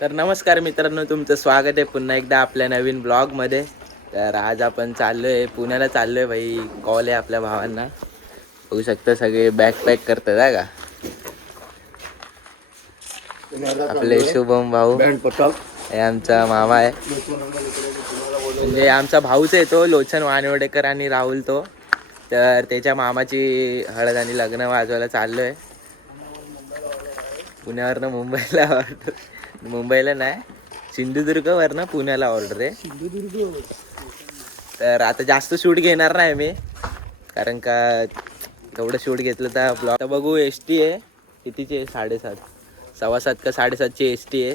तर नमस्कार मित्रांनो तुमचं स्वागत आहे पुन्हा एकदा आपल्या नवीन ब्लॉगमध्ये. तर आज आपण चाललो आहे पुण्याला चाललो आहे भाई. कॉल आहे आपल्या भावांना. बघू शकता सगळे बॅग पॅक करतात हा का? आपले शुभम भाऊ. हे आमचा मामा आहे. म्हणजे आमचा भाऊच आहे तो लोचन वानवडेकर आणि राहुल तो. तर त्याच्या मामाची हळद आणि लग्न वाजवायला चाललो आहे पुण्यावरनं मुंबईला. ऑर्डर मुंबईला नाही. सिंधुदुर्गवरनं पुण्याला ऑर्डर आहे. तर आता जास्त शूट घेणार नाही मी. कारण का तेवढं शूट घेतलं तर ब्लॉग आता बघू एस टी आहे. कितीची आहे? साडेसात. सव्वा सात का साडेसातची एस टी आहे.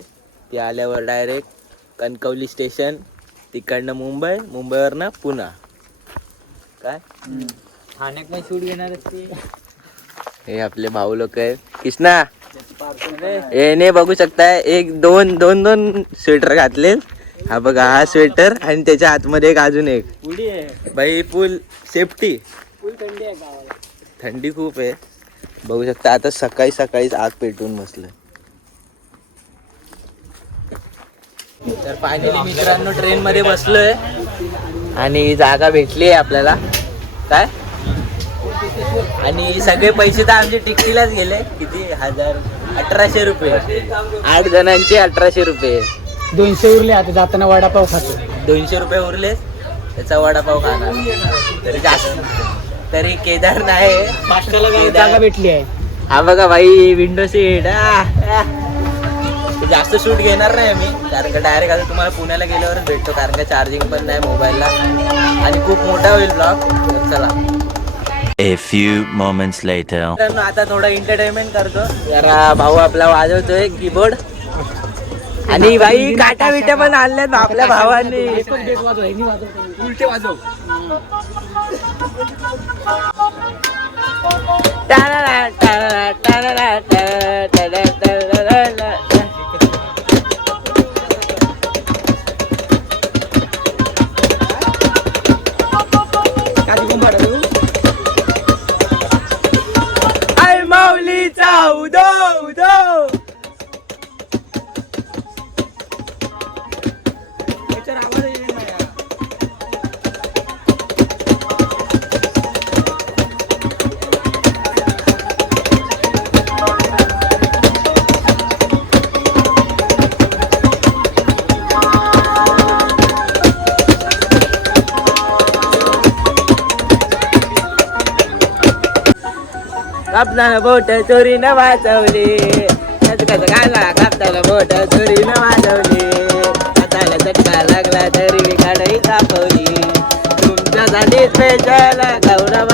ती आल्यावर डायरेक्ट कणकवली स्टेशन तिकडनं मुंबई मुंबईवरनं पुणा. काय? ठाण्यात पण शूट घेणार असते हे आपले भाऊ लोक आहेत. कृष्णा! हे ने बघू शकताय एक दोन दोन दोन स्वेटर घातले हा बघा हा स्वेटर आणि त्याच्या आतमध्ये एक अजून एक. बाई फुल सेफ्टी थंडी खूप आहे. बघू शकता आता सकाळी सकाळीच आग पेटवून बसलं. तर फायनली मित्रांनो ट्रेन मध्ये बसलोय. आणि जागा भेटली आहे आपल्याला. काय? आणि सगळे पैसे तर आमचे टिकटीलाच गेले. किती? हजार अठराशे रुपये. आठ जणांचे अठराशे रुपये. दोनशे उरले आता जाताना वडापाव खातो. दोनशे रुपये उरले. त्याचा वडापाव खाणार. तरी जास्त. तरी केदार नाही. जागा भेटली आहे. हा बघा भाई विंडो सीट जास्त शूट घेणार नाही मी. कारण का डायरेक्ट आता तुम्हाला पुण्याला गेल्यावरच भेटतो. कारण का चार्जिंग पण नाही मोबाईलला आणि खूप मोठा होईल ब्लॉग चला. A few moments later. मित्रांनो, आता थोडं एंटरटेनमेंट करतो. जरा भाऊ आपला वाजवतोय कीबोर्ड आणि बाई काटा बिटा पण आणल्यात आपल्या भावांनी. उलटे वाजव टाळाला, टाळाला, टाळाला, टाळा, कापताना बोट चोरीनं वाचवली. कसं कसं कापताना बोट चोरीनं वाजवली हाताला चटका लागला तरी मी कापवली तुमच्यासाठी स्पेशल गौरव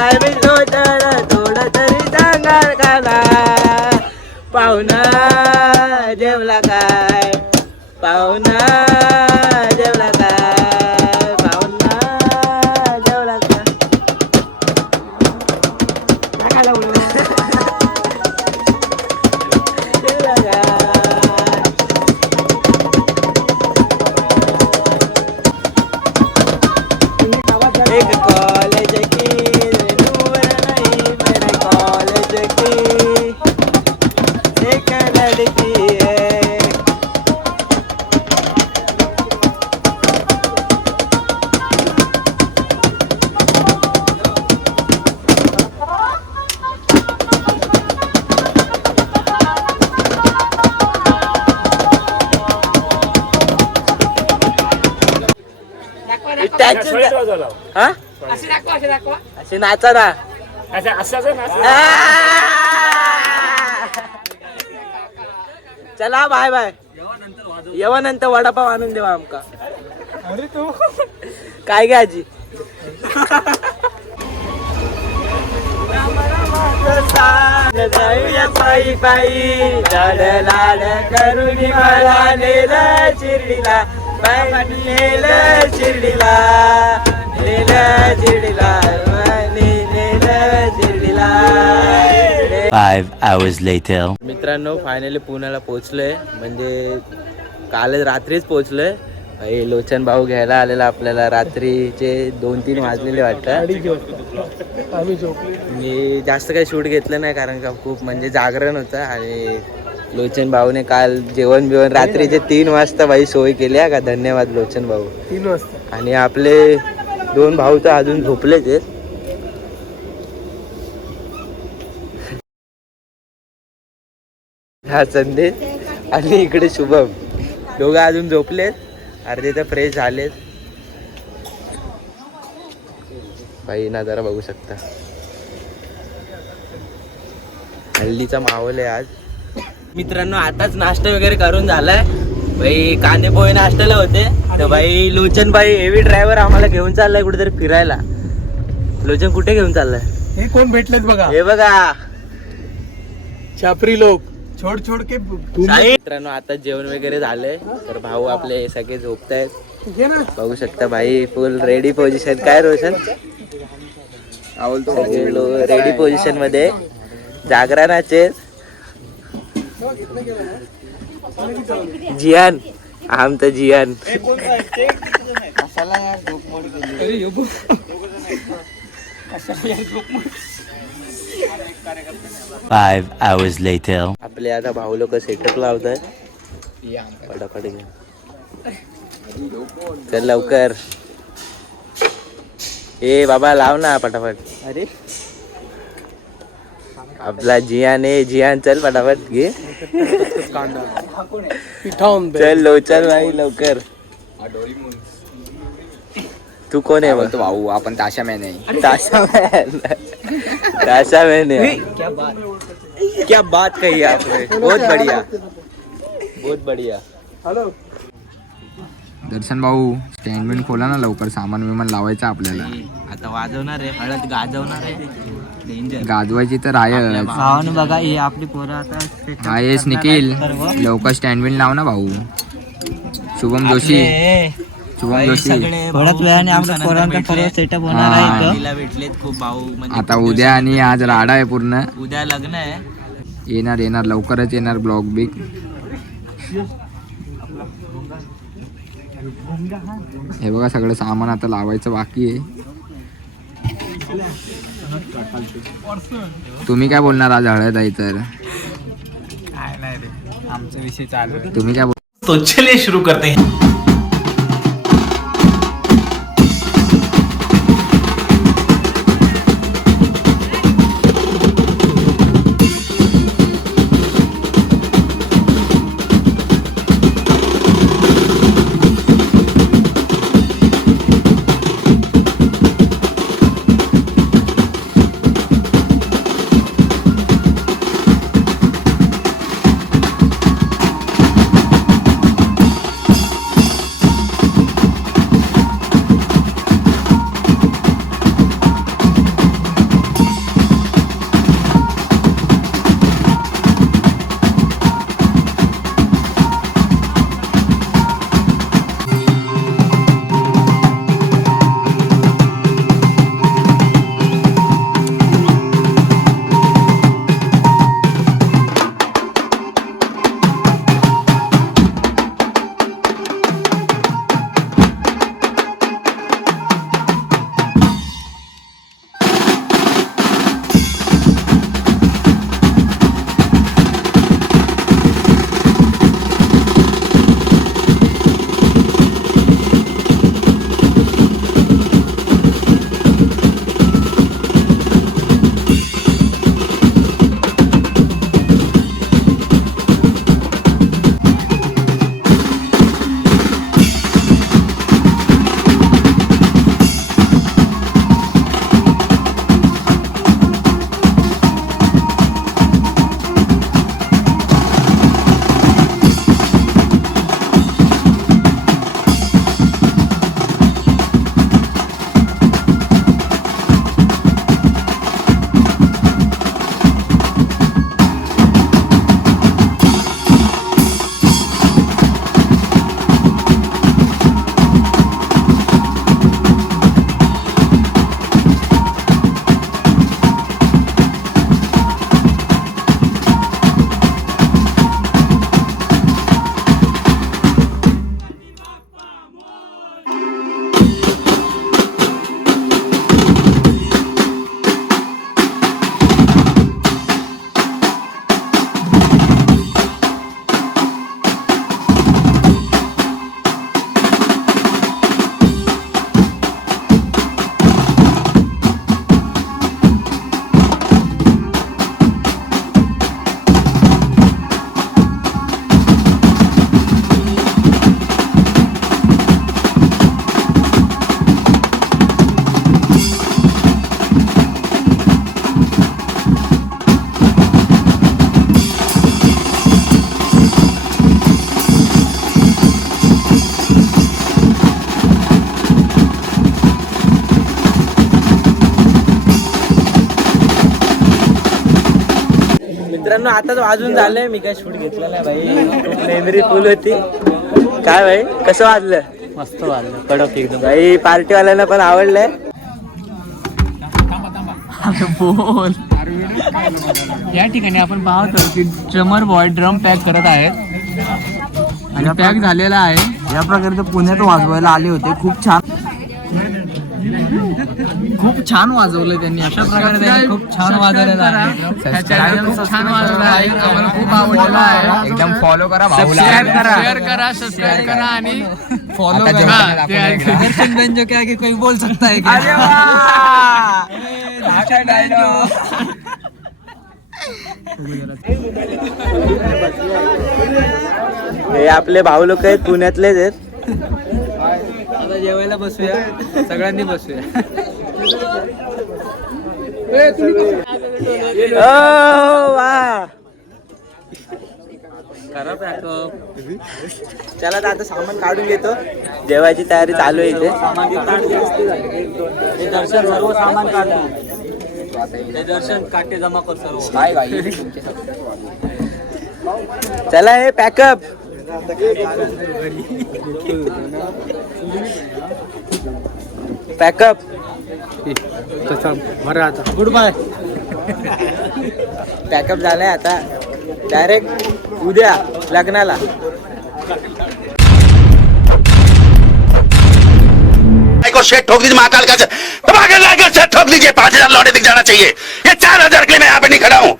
हा? दाखवा दाखवा. असे नाचा ना. चला बाय बाय. येवा नंतर वडापाव आणून देवा आमका. अरे तू. काय घ्या आजी? जाऊया पायी पायी लाड लाड करून मला नेलं शिर्डीला बाई नेलं शिर्डीला नेलं शिर्डीला नेलं शिर्डीला. Five hours later. मित्रांनो फायनली पुण्याला पोहोचलोय. म्हणजे कालच रात्रीच पोहोचलोय. लोचन भाऊ घ्यायला आलेला आपल्याला. रात्रीचे दोन तीन वाजलेले वाटतं. मी जास्त काही शूट घेतलं नाही कारण का खूप म्हणजे जागरण होतं आणि लोचन भाऊने काल जेवण बिवण रात्रीचे तीन वाजता भाई सोय केली हा का? धन्यवाद लोचन भाऊ. तीन वाजता. आणि आपले दोन भाऊ तर अजून झोपलेच आहेत. हा संदेश आणि इकडे शुभम. दोघं अजून झोपलेत अर्धे तर फ्रेश झालेत. बाई ना जरा बघू शकता. हल्लीचा माहोल आहे आज. मित्रांनो आताच नाश्ता वगैरे करून झालाय. भाई कांदे पोहे नाश्त्याला होते. तर भाई लोचन भाई हेवी ड्रायव्हर आम्हाला घेऊन चाललाय कुठेतरी फिरायला. लोचन कुठे घेऊन चाललाय? हे कोण भेटलेत बघा? हे बघा. छापरी लोक. छोड छोड के. मित्रांनो आता जेवण वगैरे झालंय. तर भाऊ आपले सगळे झोपतायत. बघू शकता भाई फुल रेडी पोझिशन काय रोशन? रेडी पोझिशनमध्ये. जागरणाचे जियान आमचं जियान. Later. आपले आता भाऊ लोक सेटअप लावत फटाफट घ्या. चल लवकर. ए बाबा लाव ना पटापट अरे. आपला जियान आहे जियान चल पटापट घे. चल लो चल भाई लवकर. तू कोण आहे मग? भाऊ आपण ताशा मॅन आहे. ताशा मैन. ताशा मैन है क्या बात. कही आपने. बहुत बढ़िया. बहुत बढ़िया. हॅलो दर्शन भाऊ स्टँड बिंड खोला ना लवकर सामान विमान लावायचं आपल्याला. आता वाजवणार आहे हळद गाजवणार आहे. गाजवायची तर आहे. भावानं बघा हे आपली पोरं आता आहेस निखिल. लवकर स्टँड बिंड लाव ना भाऊ. शुभम जोशी. शुभम जोशी. सगळे थोड्याच भाऊ वेळाने आपल्या दिवसानंतर पोरांचा भेटले. सर्व सेटअप. होणार आहे इथं. तिला भेटलेत खूप भाऊ. म्हणजे आता उद्या आणि आज राडा आहे पूर्ण. उद्या लग्न आहे. येणार येणार. लवकरच येणार ब्लॉग बिग. हे बघा सगळं सामान आता लावायचं बाकी आहे. तुम्ही काय बोलणार आज हळद आहे तर? आमचा विषय चालू आहे. तुम्ही काय बोल तो चलिए शुरू करते हैं। मित्रांनो आताच वाजून झालंय मी काय शूट घेतला नाही भाई मेमरी फुल होती. काय भाई कसं वाजलं? मस्त वाटलं कडक एकदम. भाई पार्टीवाल्यांना पण आवडलंय. बोल. या ठिकाणी आपण पाहतो की ड्रमर बॉय ड्रम पॅक करत आहेत. आणि पॅक झालेला आहे. या प्रकारे ते पुण्यात वाजवायला आले होते. खूप छान. खूप छान वाजवलं त्यांनी. अशा प्रकारे त्यांनी खूप छान वाजवलेलं आहे. खूप छान वाजवलं आहे. आम्हाला खूप आवडलेलं आहे. एकदम फॉलो करा सबस्क्राईब करा. शेअर करा सबस्क्राईब करा. आणि फॉलो करा. जो क्या कोई बोल सकता है हे आपले भाऊ लोक आहेत पुण्यातलेच आहेत. आता जेवायला बसूया. सगळ्यांनी बसूया. वा चला तर आता सामान काढून घेतो जेवायची तयारी चालू आहे इथे. दर्शन सर्व सामान काढा दर्शन काटे जमा कर सर्व चला हे पॅकअप पॅकअप बरं आता गुड बाय पॅकअप झालाय आता. डायरेक्ट उद्या लग्नाला. को शेट ठोक दीजिए महाकाल का ठोक दीजिए पाँच हज़ार लौटे दिख जाना चाहिए। ये चार हज़ार के लिए मैं यहाँ पे नहीं खड़ा हूँ।